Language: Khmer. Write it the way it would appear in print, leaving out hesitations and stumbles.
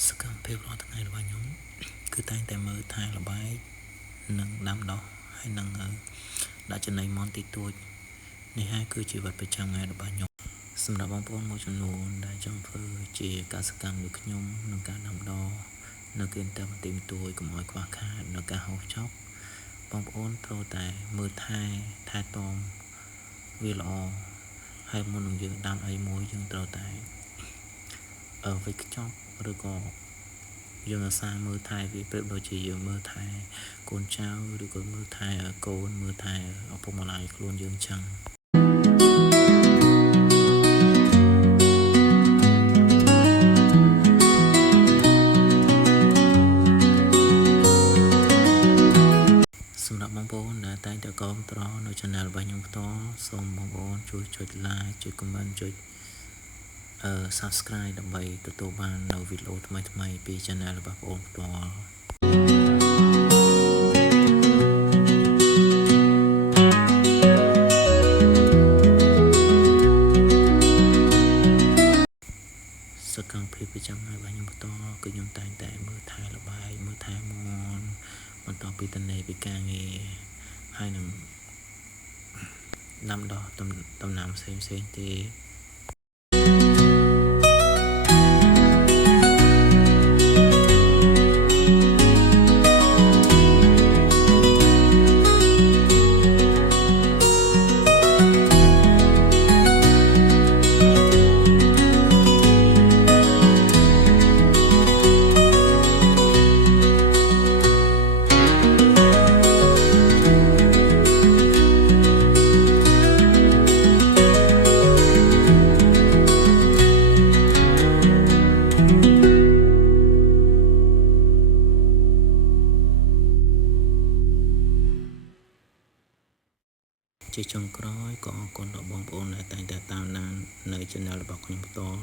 សកម្មភាពរាល់ថ្ងៃរបស់ខ្ញុំគឺតែងតែមើលថែល្បែងនិងដាំដុះហើយនឹងដាក់ចំណីមន់តិចតួចនេះហើយគឺជីវិតប្រចាំថ្ងៃរបស់ខ្ញុំសម្រាប់បងប្អូនមួយចំនួនដែលចង់ធ្វើជាកសិកម្មដូចខ្ញុំក្នុងការដាំដុះនៅគិនតែបន្តិចបន្តួចកុំឲ្យខ្វះខាតនៅការហូរចុកបងប្អូនត្រូវតែមើលថែទាំវាល្អហើយមុននឹងយើងដាំអីមួយយើងត្រូវតែវេចខ្ចប់ឬក៏យើងអាសាមើលថែវាប្រៀបដូចជាយើងមើលថែកូនចៅឬក៏មើលថែកូនមើលថែឪពុកម្ដាយខ្លួនយើងចឹងសម្រាប់បងប្អូនដែលតែងតែគាំទ្រនៅ channel របស់ខ្ញុំផ្ទាល់សូមបងប្អូនជួយចុច like ចុច comment ចុចsubscribe ដើម្បីទទួលបាននៅវីដេអូថ្មីៗពី channel របស់បងប្អូនផ្ទាល់សកម្មភាពប្រចាំថ្ងៃរបស់ខ្ញុំបន្តគឺខ្ញុំតែងតែមើលថែល្បែងមើលថែមន់បន្តពីតនេពីការងារហើយនឹងដាំដុះដំណាំផ្សេងទៀតជាចុងក្រោយក៏អរគុណដល់បងប្អូនដែលតែងតែតាមដាននៅ channel របស់ខ្ញុំផ្ទាល់